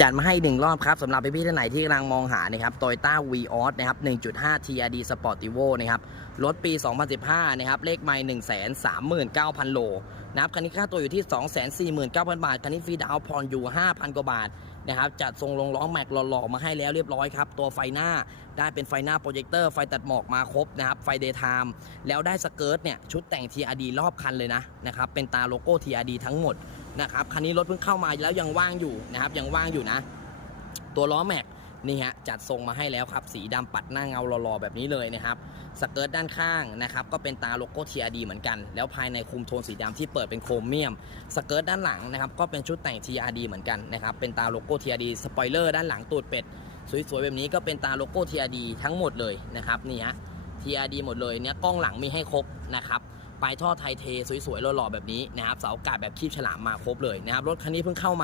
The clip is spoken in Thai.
จัดมาให้หนึ่งรอบครับสำหรับพี่ๆท่านไหนที่กำลังมองหานะครับ Toyota v ีออสนะครับ 1.5 TRD Sportivo นะครับ รถปี 2015 นะครับ เลขไมล์139,000 โลนะครับคันนี้ค่าตัวอยู่ที่ 249,000 บาท คันนี้ฟรีดาวน์ผ่อนอยู่ 5,000 กว่าบาทนะครับ จัดทรงลงล้อแม็กหล่อๆ มาให้แล้วเรียบร้อยครับ ตัวไฟหน้าได้เป็นไฟหน้าโปรเจคเตอร์ไฟตัดหมอกมาครบนะครับ ไฟเดย์ไทม์แล้วได้สเกิร์ตเนี่ยชุดแต่ง TRD รอบคันเลยนะนะครับเป็นตาโลโก้ TRD ทั้งหมด นะครับคันนี้รถเพิ่งเข้ามาแล้วยังว่างอยู่นะครับยังว่างอยู่นะ ตัวล้อแม็กนี่ฮะจัดทรงมาให้แล้วครับ สีดำปัดหน้าเงาหล่อๆแบบนี้เลยนะครับสเกิร์ตด้านข้างนะครับก็เป็นตาโลโก้ TRD เหมือนกัน แล้วภายในคุมโทนสีดำที่เปิดเป็นโครเมียมสเกิร์ตด้านหลังนะครับก็เป็นชุดแต่ง TRD เหมือนกันนะครับเป็นตาโลโก้ TRD สปอยเลอร์ด้านหลังตูดเป็ดสวยๆแบบนี้ก็เป็นตาโลโก้ TRD ทั้งหมดเลยนะครับนี่ฮะ TRD หมดเลยเนี่ยกล้องหลังมีให้ครบนะครับปลายท่อไทเทสวยๆหล่อๆแบบนี้นะครับเสาอากาศแบบคีบฉลามมาครบเลยนะครับรถคันนี้เพิ่งเข้ามา